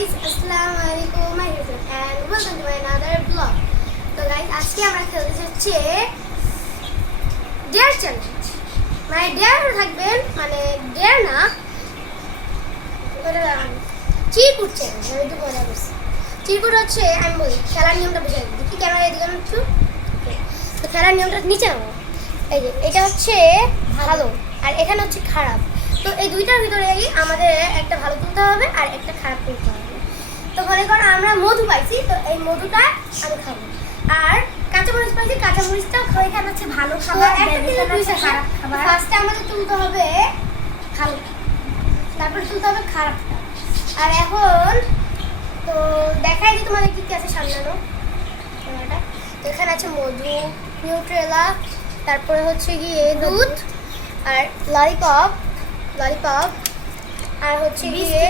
guys, Assalamualaikum and welcome to my another vlog. So guys, আজকে আমরা খেলতে যাচ্ছি ডেয়ার চ্যালেঞ্জ। মানে ডেয়ার থাকবেন, মানে ডেয়ার না, চিরকুট চ্যালেঞ্জ। আমি একটু মজা করছি। চিরকুট হচ্ছে, আমি বলি খেলার নিয়মটা বুঝে দেখি ক্যামেরা এদিকে একটু। তো খেলার নিয়মটা নিচে নাও। এই যে এটা হচ্ছে ভালো আর এখানে হচ্ছে খারাপ। তো এই দুইটার ভিতরে আমাদের একটা ভালো তুলতে হবে আর একটা খারাপ তুলতে হবে। তো মনে করো আমরা মধু পাইছি, তো এই মধুটা আমি খাবো। আর কাঁচামরিচ পাইছি, কাঁচামরিচটাও খাবো। এখানে হচ্ছে ভালো খাবার, খারাপ খাবার। ফার্স্টে আমাদের তুলতে হবে ভালো, তারপর তুলতে হবে খারাপটা। আর এখন তো দেখাই দিই তোমাদের কী কী আছে সামলানো। তো এখানে আছে মধু, নিউট্রেলা, তারপরে হচ্ছে গিয়ে দুধ আর ললিপপ, আর হচ্ছে গিয়ে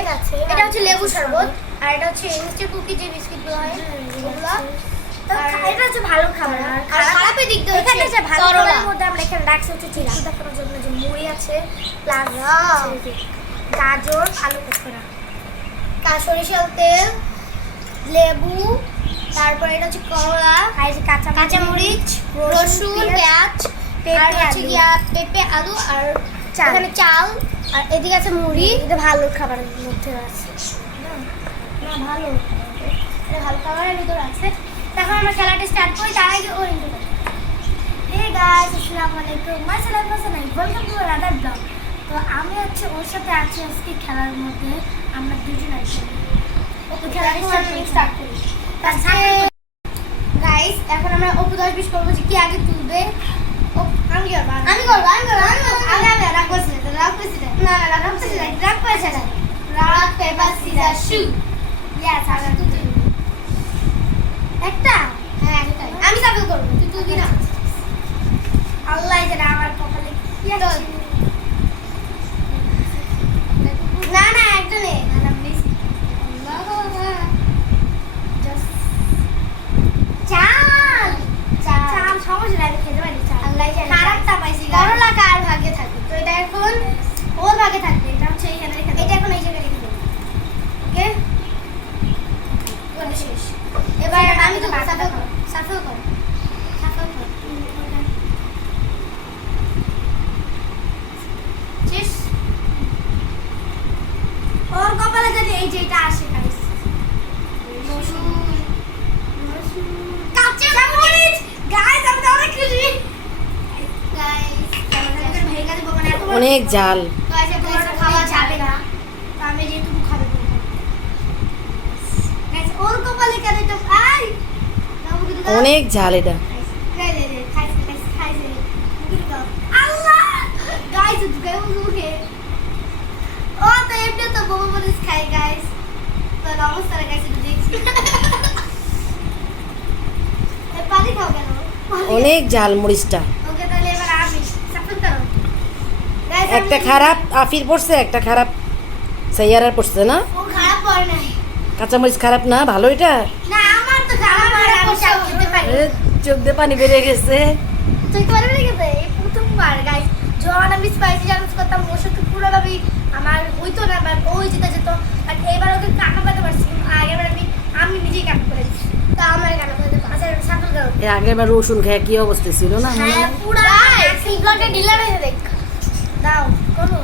এটা হচ্ছে লেবু শরবত, আর এটা হচ্ছে মিষ্টি কুকি যে বিস্কিটগুলো হয় ওগুলো। আর এটা হচ্ছে ভালো খাবার। আর খারাপের দিক দিয়ে এখানে যে ভালো খাবারের মধ্যে আমরা এখানে রাখছি হচ্ছে চিরা দেখানোর জন্য, যে মুড়ি আছে প্লাস গাজর, আলু কোফরা, সরিষার তেল, লেবু, তারপরে এটা হচ্ছে করলা, কাঁচামরিচ, রসুন, পেঁয়াজ, পেঁপে, আলু, আর এখানে চাল, আর এদিকে আছে মুড়ি। এটা ভালো খাবারের মধ্যে আছে না, ভালো এটা ভালো খাবারের ভিতরে আছে। তখন আমরা খেলাটা স্টার্ট করি। তার আগে ও ইন্ট্রো করি। হে গাইস, আসসালামু আলাইকুম, myself Hasnain, welcome to another blog. তো আমি হচ্ছে ওর সাথে আছি আজকে খেলার মধ্যে। আমরা দুজন আছি। ওকে খেলাটা স্টার্ট করি। গাইস এখন আমরা অপু 10-20 করবো যে কি আগে তুলবে। আমি করবো রক পেপার সিজার শু। একটা, হ্যাঁ একটাই। আমি সাবল করবো, তুই তুলবি না। আল্লাহ জানে আমার কপালে কি আছে। না না একজনে, না প্লিজ। চাল সমস্যা নাই, খেতে পারি। খারাপটা পাইছি, করলা কার ভাগে থাকে, তো এটা এখন ওর ভাগে থাকবে। এটা হচ্ছে এইখানে রেখে দেবো, এটা এখন এই জায়গায় রেখে দেবো। ওকে, করে শেষ। এবার আমি তো সাফল কর। শেষ। ওর কপালে যদি এই যে এটা আসে গাইস, কাঁচামরিচ গাইস, আমি তো অনেক খুশি গাইস। অনেক জাল, খাওয়া যাবে না, তো আমি যেটুকু খাবো গাইস। ওর কপালে কেন এটা? আই অনেক জাল এটা। আল্লাহ গাইস, মুখে ও তো এমনি তো বোমা মরিচ খাই গাইস। তো অবস্থা গাইস একটু দেখছি। পানি খাও কেন? অনেক জাল মরিচটা। ওকে তাহলে এবার আমি সাপোর্ট করো গাইস। একটা খারাপ আফির পড়ছে, একটা খারাপ সাইয়ারার পড়ছে না। ও খারাপ পড়ে নাই। কাঁচামরিচ খারাপ না, ভালো এটা। না আমার তো খারাপ পড়ে, আমি সব খেতে পারি। চোখ দিয়ে পানি বেরিয়ে গেছে। তুই করে গেছে এই প্রথমবার গাইস। যখন আমি স্পাইসি চ্যালেঞ্জ করতাম ওর সাথে পুরোভাবে আমার হইতো না, বাট ওই যেত। বাট এবার ওকে কাটা পেতে পারছি। আগেবার আমি নিজেই কাটা করেছি, তা আমার কাটা পেতে পারছি। আচ্ছা সাপল করো। এর আগের বার রসুন খেয়ে কি অবস্থা ছিল না? হ্যাঁ পুরো সিগলটে ডিলার হয়ে দেখ দাও করো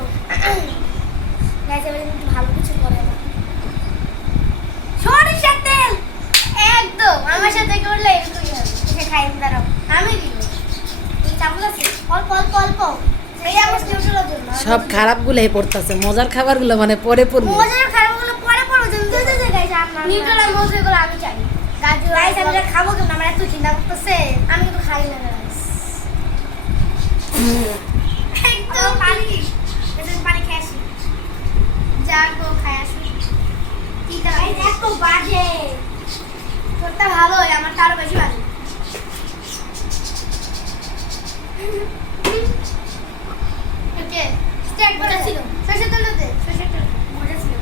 গাইস। এবার একটু ভালো কিছু করে না, সরিষার তেল একদম আমার সাথে করলে এরকমই হবে। এসে খাই দাঁড়াও, আমি দিব এই চামচ আছে অল্প এই আমার নিউট্রালের জন্য। সব খারাপ গুলাই পড়তেছে, মজার খাবার গুলো মানে পরে পড়বে। মজার খাবারগুলো পরে পড়বে। গাইস আমরা নিউট্রাল আর মজা এগুলো আমি চাই। গাজর গাইস আমি খাবো কেন, আমার এত চিন্তা করতেছে। আমি কিন্তু খাই না গাইস। একদম পানি খেয়ে আসি। যাকো খাই আসি। কি গাইস এত বাজে, তোরটা ভালো, আমার তার বেশি বাজে। ওকে স্টার্ট করা ছিল। সরষের তেল দে, সরষের তেল মজা ছিল।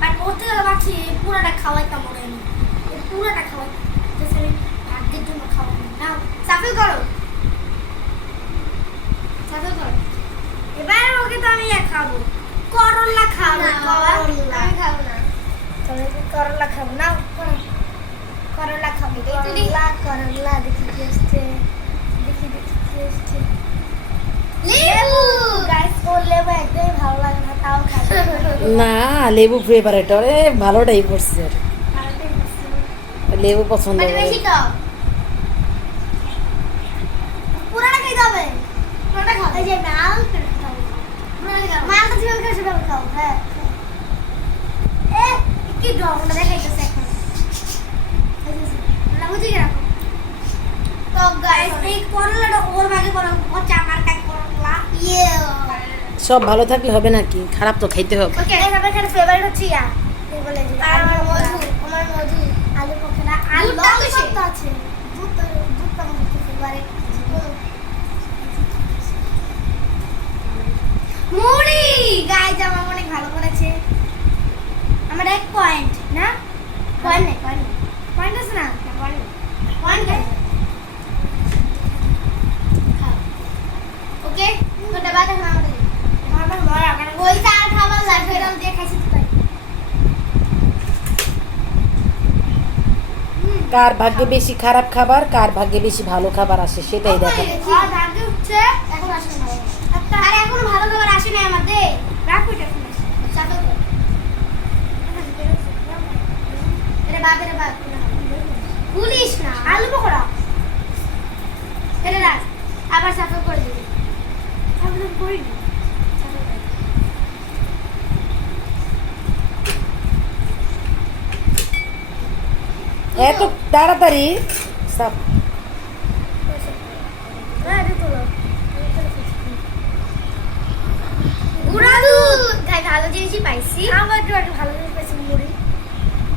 বাট ওতে বাকি পুরোটা খাওয়াইতাম মনে হয়। এই পুরোটা খাওয়াই জাস্ট আমি ভাগ্যের জন্য খাওয়াই না। সাফল করো। এবার ওকে তো আমি খাবো। করলা খাবো, আমি খাবো না। না লেবু ফেভারিট ওরে ভালোটাই পড়ছে ওর। ভালোটাই পড়ছে। লেবু পছন্দ মানে করে বেশি টক। পুরাটা খেতে হবে। পুরাটা খাও। এই যে মাল খাও। পুরাটা খাও। মালটা যেভাবে খাও সেভাবে খাও। হ্যাঁ। এ কি ডরটা দেখাইতেছে এখন। না বুঝি রাখো। টক গাইস এই করলাটা ওর ভাগে করো। ও চামার কাট করলা। ইয়ে। সব ভালো থাকলে হবে নাকি খারাপ তো খাইতে হবে ওকে আমার এখানে ফেভারিট হচ্ছে ইয়া এই বলে যে আমার মধু আলু পকোড়া আলু তো আছে দুধ তো আমার ফেভারিট মুড়ি গাইস আমার অনেক ভালো করেছে আমার 1 পয়েন্ট না পয়েন্ট আছে না পয়েন্ট ওকে তো ডাবা দেখো আমাদের আমার মরা কারণ ওই চার খাবার লাগবে এরকম দিয়ে খাইছি তাই কার ভাগ্যে বেশি খারাপ খাবার কার ভাগ্যে বেশি ভালো খাবার আসে সেটাই দেখা আর ভাগ্যে উঠছে এখন আসে না আর এখন ভালো খাবার আসে না আমাদের রাখো এটা এখন চাটো তো এর বাদ পুলিশ না আলু পকোড়া এটা রাখ আবার চাটো করে দিবি আমি করি না এত তাড়াতাড়ি সাপ গুঁড়া দুধ খাই ভালো জিনিসই পাইছি আমার তো একটা ভালো জিনিস পাইছি মুড়ি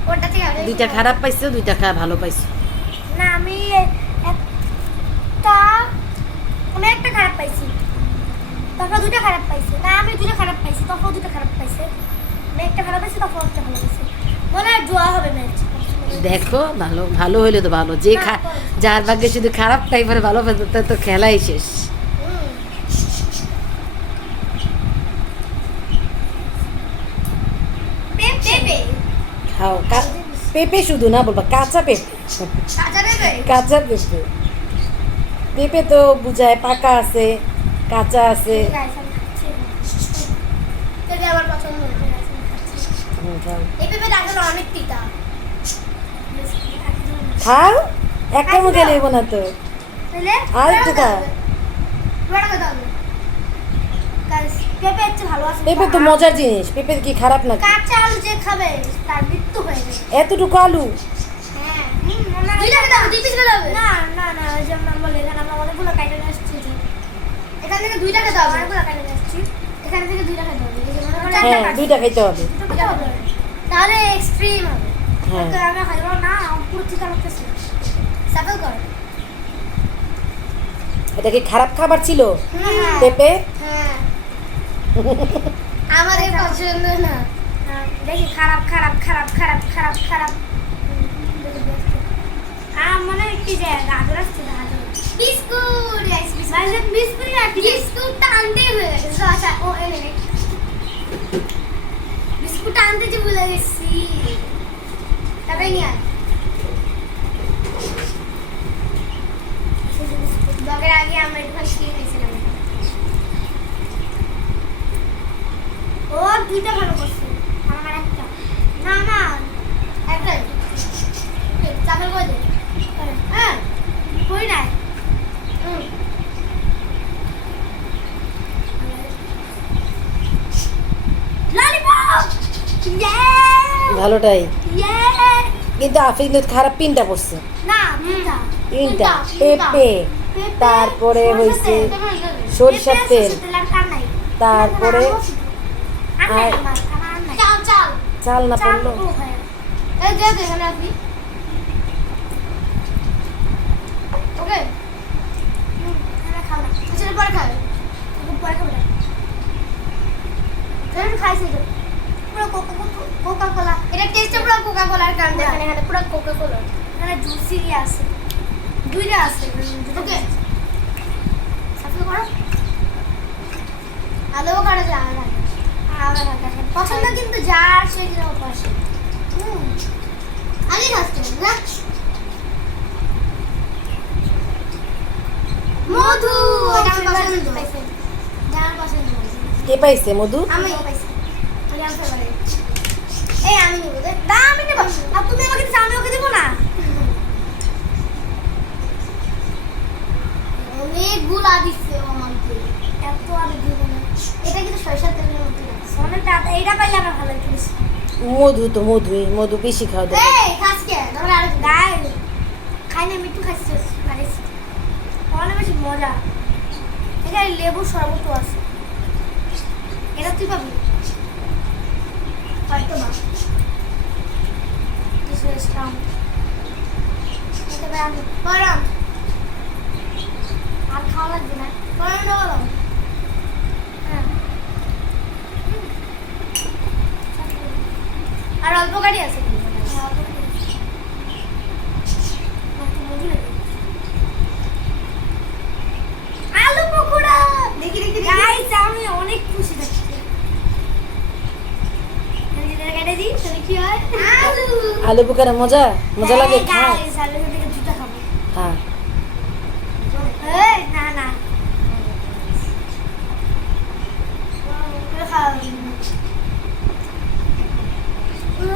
ওটা থেকে আগে দুইটা খারাপ পাইছো দুইটা ভালো পাইছো না আমি একটা খারাপ পাইছি তারপর দুটো খারাপ পাইছি না আমি দুটো খারাপ পাইছি তারপর দুটো খারাপ পাইছি আমি একটা খারাপ পাইছি তারপর একটা ভালো পাইছি মনে হয় ড্র হবে ম্যাচ দেখো ভালো ভালো হইলে তো ভালো যে যার ভাগ্যে শুধু খারাপ টাইপের ভালো পেতো তার তো খেলাই শেষ পেঁপে খাও পেঁপে শুধু না বলবা কাঁচা পেঁপে কাঁচা পেঁপে পেঁপে তো বুঝায় পাকা আছে কাঁচা আছে আমার পছন্দ খাও। এই পেঁপে আসলে অনেক তিতা খাও একটা মুখে নেবো না তো তাহলে আর একটু খা পেঁপে হচ্ছে ভালো আছে পেঁপে তো মজার জিনিস পেঁপে কি খারাপ না কাঁচা আলু যে খাবে তার মৃত্যু হয়ে যাবে এতটুকু আলু হ্যাঁ দুইটা দাও দুই পিস দাও না না না ওই যে আমরা বলে এখানে আমরা অনেকগুলো কাইটে নিয়ে আসছি এখান থেকে দুইটা দাও অনেকগুলো কাইটে নিয়ে আসছি এখান থেকে দুইটা খাইতে হবে এই যে মনে করো হ্যাঁ দুইটা খাইতে হবে তাহলে এক্সট্রিম হবে হ্যাঁ তো আমরা খাইব না পুরো চিকা লাগতেছে সাফল কর এটা কি খারাপ খাবার ছিল হ্যাঁ পেঁপে হ্যাঁ আমাদের পছন্দ না দেখি খারাপ খারাপ খারাপ খারাপ খারাপ খারাপ মনে হয় কি যে গাজর আসছে গাজর বিস্কুট বিস্কুটটা আনতে হয়ে গেছে আচ্ছা ও এনে নে বিস্কুটটা আনতে যে ভুলে গেছি তারপরে নিয়ে আয় ব্লগের আগে আমরা একটু খেয়ে নিয়েছিলাম ও দুইটা ভালো করছে আমার একটা না না একটা চাপের করে দে হ্যাঁ কই নাই ললিপপ ইয়ে ভালোটাই ইয়ে কিন্তু আফিন খারাপ পিনটা পড়ছে না তিনটা পেঁপে তারপরে হয়েছে সরিষার তেল তারপরে আর চাল চাল চাল না পড়লো এই যে এখানে আপনি ওকে খাওয়া সেটা পরে খাবে পরে খাবে না খাইছে পুরো কোকা কোলা এটা টেস্টে পুরো কোকা কোলার কারণ দেখেন এখানে পুরো কোকা কোলা এখানে জুসি আছে দুইটা আছে ওকে সাথে করো আলো কাটা যায় আলাদা পছন্দ কিন্তু যার সেই রকম পছন্দ আগে খাচ্ছেন না মধু এটা আমার পছন্দ যার পছন্দ কে পাইছে মধু আমি পাইছি আমি আমার ফেভারিট মধু তো মধু বেশি খাওয়া দেবে এই খাস কে ধরে আর গায় খাই না মিঠু খাচ্ছিস পারিস অনেক বেশি মজা এখানে লেবু শরবত আছে এটা তুই পাবি হয়তো না কিছু স্ট্রং এটা ভাই আমি গরম আর খাওয়া লাগবে না গরম হ্যাঁ আর অল্প গাড়ি আছে আলু পকোড়া দেখি গাইস আমি অনেক খুশি থাকছি কেটে দিই তাহলে কি হয় আলু পোকারা মজা লাগে খা গাইস আলু থেকে জুতা খাবো হ্যাঁ এই না না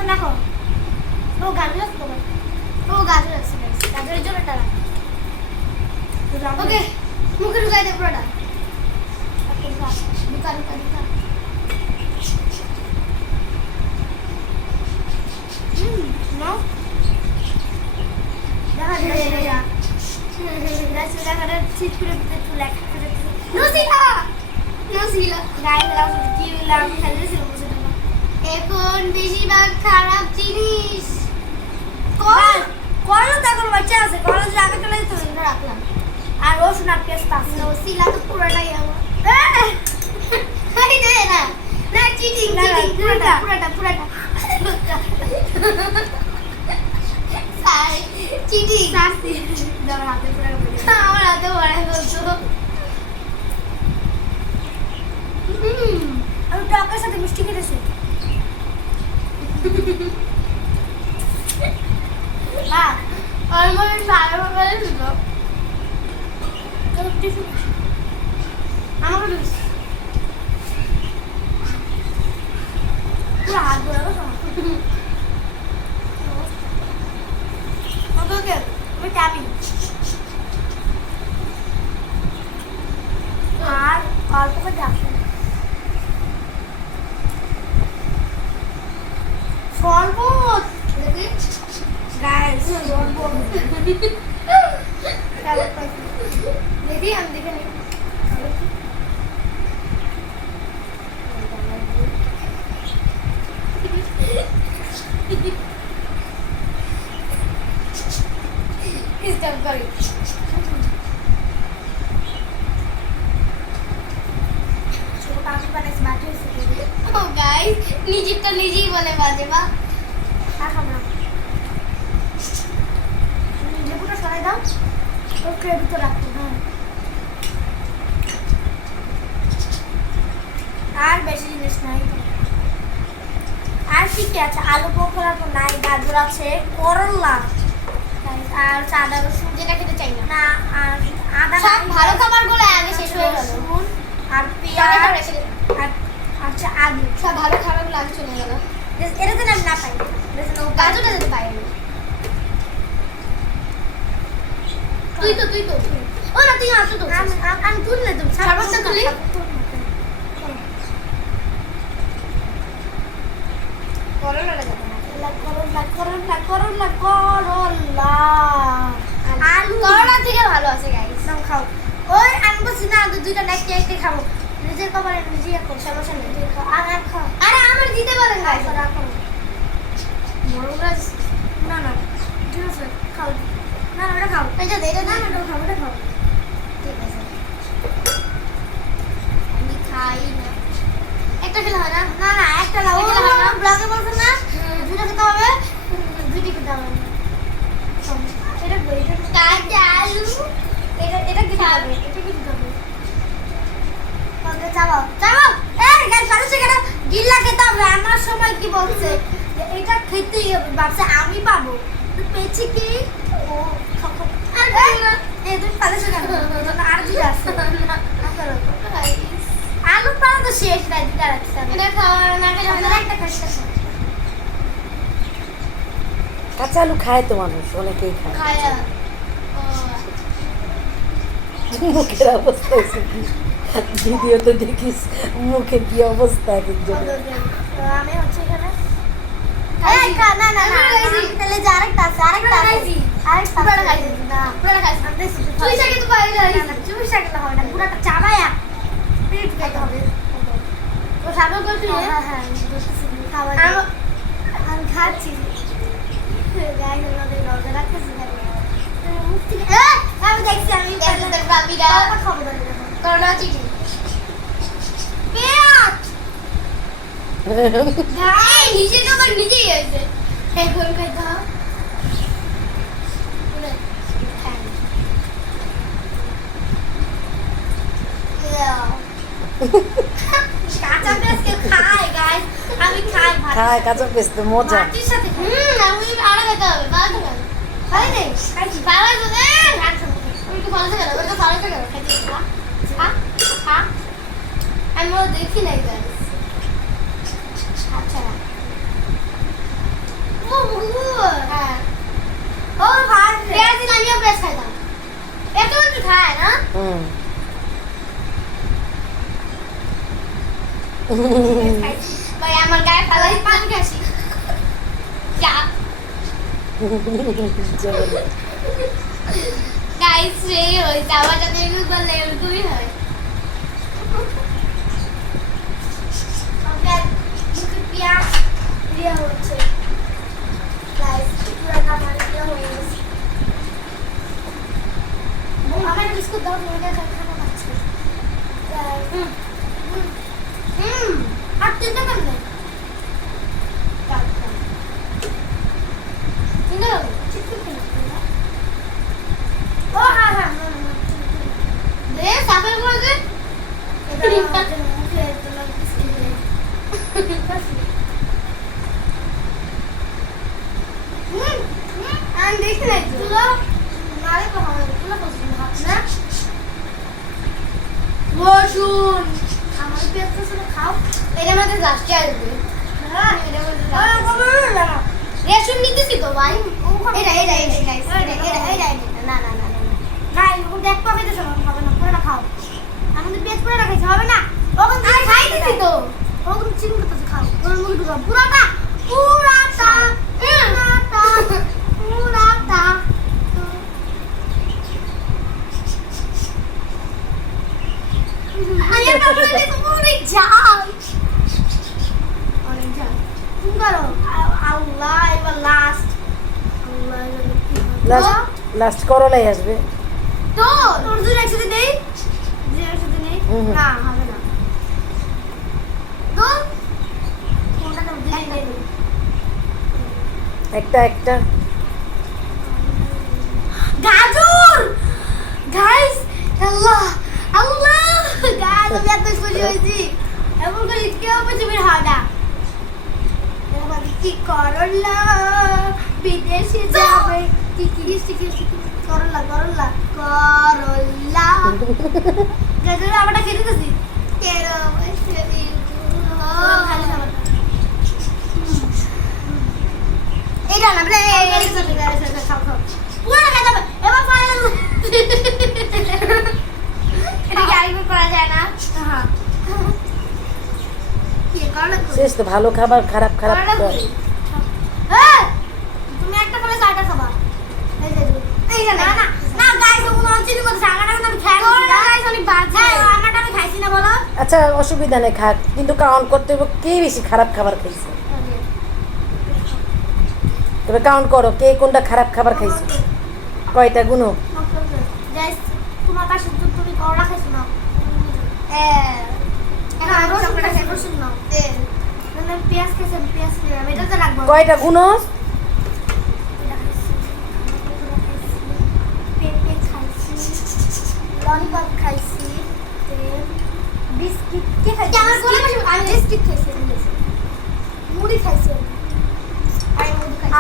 দেখো ও গাজর আছে তোমার ও গাজর আছে গাজরের জন্য টাকা ওকে মুখে ঢুকাই দে পুরোটা ঢুকা নাও দেখা যায় চিট করে একটু লেখা নসিলা গাইলাম কি লাম খেলেছিল বুঝে না এখন বেশিরভাগ খারাপ জিনিস করলো তো এখন বাচ্চা আছে করলো যে আগে চলে যেত না রাখলাম আর রসুন আর পেস্ট আছে নসিলা তো পুরোটাই আমার এই দে না না চিটিং পুরোটা সাই চিটিং সাসি দাও হাতে পুরো আমার হাতে বড়াই বলছো আমি টকের সাথে মিষ্টি খেতেছি হ্যাঁ আর মানে সারা বাবা ছিল আমার পুরো হাত ধরে ওকে আমি চাবি আর অল্প করে যাচ্ছে শরবত দেখি গাইস শরবত দেখি আমি দেখে নিই স্টার্ট করি নিজেরটা নিজেই বলে বাজে বা লেবুটা সরাই দাও ওকে ভিতরে রাখো হ্যাঁ আর বেশি জিনিস নাই আর কি কি আছে আলু পকোড়া তো নাই গাজর আছে করলা আর আদা রসুন যেটা খেতে চাই না আর আদা সব ভালো খাবারগুলো আগে শেষ হয়ে গেল আর পেঁয়াজ আর আচ্ছা আলু সব ভালো খাবারগুলো আগে চলে গেল এটাতে আমি না পাই গাজরটা যেতে পাই আমি তুই তো ও না তুই আসো তো আমি তুললে তুমি সর্বস্ব তুলি করলা আলু করলা থেকে ভালো আছে গাইস নাম খাও ওই আমি বলছি না দুইটা নাকি একটা খাবো নিজের কপালে নিজে এখন সমস্যা নেই তুই খাও আর খাও আরে আমার দিতে বলেন গাইস রাখো মরুরা না না ঠিক আছে খাও না না এটা খাও এটা দে এটা না না খাও এটা খাও ঠিক আছে আমি খাই না একটা খেলে হয় না না না একটা লাও না ব্লগে বলছ না দুটো খেতে হবে দুটো খেতে হবে এটা বই এটা কাঁচা আলু এটা কি হবে এটা কি হবে কত চাও এই গাইস ভালো সে কেন গিল্লা খেতে হবে আমার সময় কি বলছে এটা খেতেই হবে ভাবছে আমি পাবো তো পেয়েছি কি ও আর এই দুটো ভালো সে কেন আর কি আছে আলু পাওয়া তো শেষ না দিতে রাখছে এটা খাওয়া না খেলে একটা খাচ্ছে কাঁচা আলু খায় তো মানুষ অনেকেই খায় খায় মুখের অবস্থা হয়েছে কি ভিডিওতে দেখিস মুখের কি অবস্থা একজন আমি হচ্ছে এখানে না না না তাহলে যে আরেকটা আছে আরেকটা খাইছি না পুরোটা খাইছি তুই সাকে তো বাইরে তুই সাকে না হয় না পুরোটা চাবায়া পেট খেতে হবে তো সাবে করছিস হ্যাঁ হ্যাঁ খাওয়া আমি খাচ্ছি গাইস আমাদের রোজা রাখতেছি আমি দেখছি আমি তোর বাবিরা খবর করোনা চিঠি পেঁয়াজ ভাই নিজে তো আবার নিজেই আছে এই কোন কথা কাঁচা পেঁয়াজ কে খায় গাইস আমি খাই ভাত খায় কাঁচা পেঁয়াজ তো মজা ভাতের সাথে আমি আড়া খেতে হবে ভালো খাবে খাই নেই খাইছি ভালো তো আমি একটু ভালো খেতে ওটা ভালো খেতে খাইছি হ্যাঁ হ্যাঁ আমি ওটা দেখি নাই গাইস আচ্ছা ও হ্যাঁ ও ভাত পেঁয়াজ দিন আমিও পেঁয়াজ খাইতাম এত একটু খায় না ভাই আমার গায়ে ফালাই পানি খাসি যা গাইস রে ওই যাওয়া যাতে একটু বললে এরকমই হয় মুখে পেঁয়াজ দিয়ে হচ্ছে গাইস পুরো আমার দিয়ে হয়ে গেছে আমার বিস্কুট দাও মনে খানা খাচ্ছি আর তিনটা কেন ও হ্যাঁ হ্যাঁ দে সাফের করে দে আমি দেখি নাই তুলো মারে তো হবে তুলো পছন্দ না রসুন আমার পেঁয়াজটা শুধু খাও এটার মধ্যে লাস্টে আসবে হ্যাঁ এটার মধ্যে রেশন নিতেছি তো ভাই এটা না না না না না এরকম দেখ পাবে তো সব হবে না পুরোটা খাও আমাদের পেঁয়াজ পুরোটা খাইছে হবে না ওখান থেকে খাইতেছি তো ওখান চিকেন করতেছে খাও ওর মুখে ঢুকাও পুরোটা পুরোটা পুরোটা পুরোটা আরে বাবা এটা তো অনেক ঝাল অনেক ঝাল তুমি করো আল্লাহ এবার লাস্ট লাস্ট করলাই আসবে তো তোর দুটো একসাথে নেই না হবে না তো কোনটা দাও দিই একটা একটা গাজর গাইস আল্লাহ আল্লাহ গাইস আমি এত খুশি হয়েছি এমন করে কেউ বুঝে বের হয় না এবার কি করলা বিদেশে যাবে কি করলা করলা করলা গাজর আমরা খেতে দিছি কেরো বসে খালি খাবার এইটা না বলে এই সাথে খাও খাও পুরো না খাবে এবার ফাইনাল এটা কি আরেকবার করা যায় না হ্যাঁ কি করলা শেষ তো ভালো খাবার খারাপ খারাপ তো হ্যাঁ তুমি একটা করে চারটা খাবা এই যে না না না গাইস ওগুলো চিনি করছে আগাটা আমি খাই না গাইস অনেক বাজে আগাটা আমি খাইছি না বলো আচ্ছা অসুবিধা নেই খাক কিন্তু কাউন্ট করতে হবে কে বেশি খারাপ খাবার খাইছে তবে কাউন্ট করো কে কোনটা খারাপ খাবার খাইছে কয়টা গুনো গাইস তোমার পাশে তুমি করলা খাইছো না এখন আমি চকলেট খাইছি রসুন নাও মানে পেঁয়াজ খাইছি পেঁয়াজ নিলাম এটা তো রাখবো কয়টা গুনো পেঁপে খাইছি ললিপপ খাইছি বিস্কিট কে খাইছি আমার গলা পাশে আমি বিস্কিট খাইছি মুড়ি খাইছি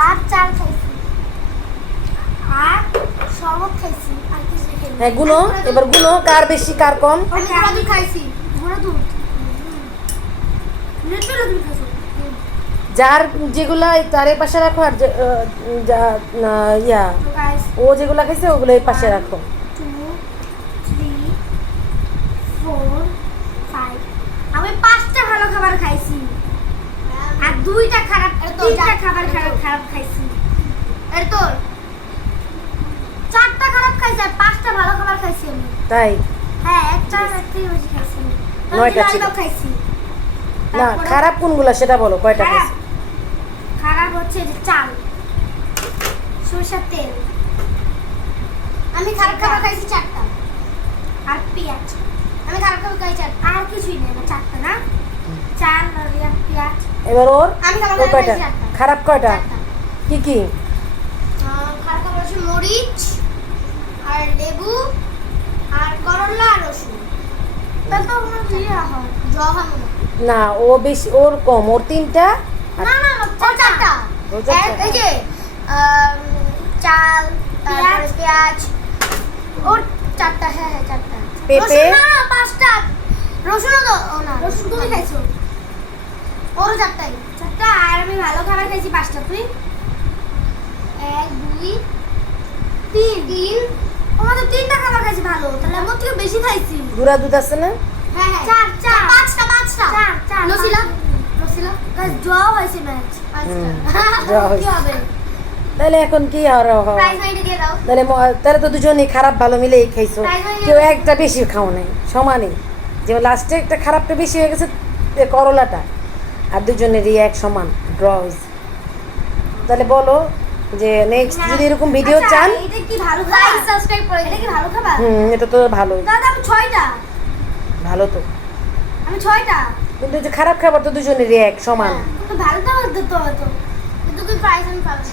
আর চাল খাইছি আর শরবত খাইছি আর কিছু খাইছি হ্যাঁ গুনো এবার গুনো কার বেশি কার কম আমি গুঁড়া দুধ খাইছি গুঁড়া দুধ নেটে দুধ খাইছি যার যেগুলা তার এই পাশে রাখো আর ইয়া তো গাইস ও যেগুলা খাইছে ওগুলো এই পাশে রাখো 2 3 4 5 আমি 5টা ভালো খাবার খাইছি আর 2টা খারাপ 3টা খাবার খারাপ খাইছি এর তোর 4টা খারাপ খাইছি আর 5টা ভালো খাবার খাইছি আমি তাই হ্যাঁ একটা থেকে বেশি খাইছি 9টা ছিল খাইছি না খারাপ কোনগুলো সেটা বলো কয়টা খাইছো খারাপ হচ্ছে যে চাল সরষের তেল আমি খারাপ খাবার খাইছি 4টা আর পেঁয়াজ আমি খারাপ খাবার খাইছি আর কিছুই না 4টা না চাল আর পেঁয়াজ এবার ওর আমি খাবার ওর কয়টা খাইছি 4টা খারাপ কয়টা কি কি খারাপ খাবার হচ্ছে মরিচ আর লেবু আর করলা আর রসুন তাহলে তো আমার দিয়ে হয় জহা না ও বেশি ওর কম ওর 3টা না না না 4টা ওর 4টা? এই যে চাল তারপরে পেঁয়াজ ওর 4টা হ্যাঁ 4টা পেঁপে? রসুন না 5টা রসুনও তো ও না রসুন তুমি খাইছো ওর 4টাই 4টা আর আমি ভালো খাবার খাইছি 5টা তুই 1 2 3 ওরা তো 3টা খাবার খাইছি ভালো তাহলে আমার থেকে বেশি খাইছি গুড়া দুধ আছে না হ্যাঁ হ্যাঁ 5টা নসিলা গাইস ড্র হইছে ম্যাচ 5টা draw কি হইছে। হবে তাহলে এখন কি আর প্রাইজ মানি দিয়ে দাও তাহলে তাহলে তো দুজনেই খারাপ ভালো মিলেই খাইছো Prize money কেউ একটা বেশি খাও নাই সমানই যে লাস্টে একটা খারাপটা বেশি হয়ে গেছে করলাটা আর দুজনেরই এক সমান ড্র হয়েছে তাহলে বলো যে নেক্সট যদি এরকম ভিডিও আচ্ছা, চান এটা কি ভালো খাবার লাইক সাবস্ক্রাইব করে এটা কি ভালো খাবার এটা তো ভালোই দাদা আমি 6টা ভালো তো আমি 6টা কিন্তু যে খারাপ খাবার তো দুজনেরই এক সমান তো ভালো খাবার তো হতো কিন্তু কি প্রাইজ আমি পাবো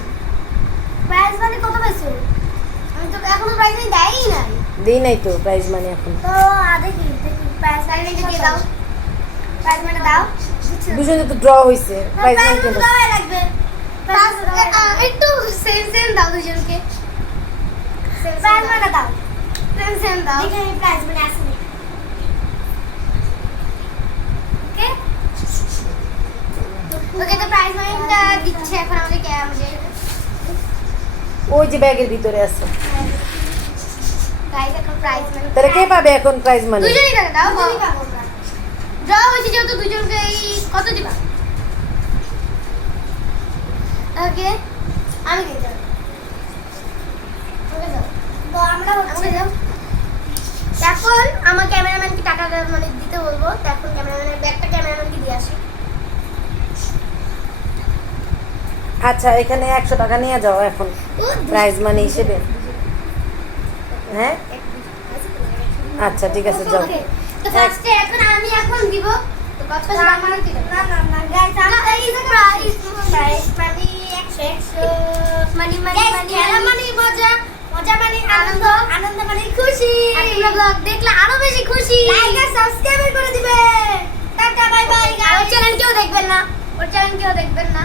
প্রাইজ মানে কত পাইছো আমি তো এখনো প্রাইজ দেয়ই নাই দেই নাই তো প্রাইজ মানে এখন তো দেখি প্রাইজ মানি দিয়ে দাও প্রাইজ মানি দাও দুজনে তো ড্র হইছে প্রাইজ মানে কেন দাও লাগবে একটু সেম দাও দুজনকে প্রাইজ মানি দাও সেম দাও দেখি আমি প্রাইজ মানি আসেনি ওকে ওকে তো প্রাইজ মানিটা দিচ্ছে এখন আমাদের আমাদের ওই যে ব্যাগের ভিতরে আছে গাইস এখন প্রাইজ মানি তাহলে কে পাবে এখন প্রাইজ মানি দুজনই টাকা দাও দুজনই পাবো আমরা ড্র হয়েছে যেহেতু দুজনকে এই কত দিবা ওকে আমি দিয়ে দাও ওকে দাও তো আমরা হচ্ছে দাও এখন আমার ক্যামেরাম্যানকে টাকা মানে দিতে বলবো এখন ক্যামেরাম্যানের ব্যাগটা ক্যামেরাম্যানকে দিয়ে আসি আচ্ছা এখানে 100 টাকা নিয়ে যাও এখন প্রাইজ মানি হিসেবে হ্যাঁ আচ্ছা ঠিক আছে যাও Okay, তো ফার্স্টে এখন আমি এখন দিব তো কত আমার কি না না না গাইস এই যে প্রাইস মানি 100 মানি খেলা মানি মজা মজা মানি আনন্দ আনন্দ মানি খুশি আর তোমরা ব্লগ দেখলে আরো বেশি খুশি লাইক আর সাবস্ক্রাইব করে দিবে টাটা বাই বাই গাইস ওর চ্যানেল কেউ দেখবেন না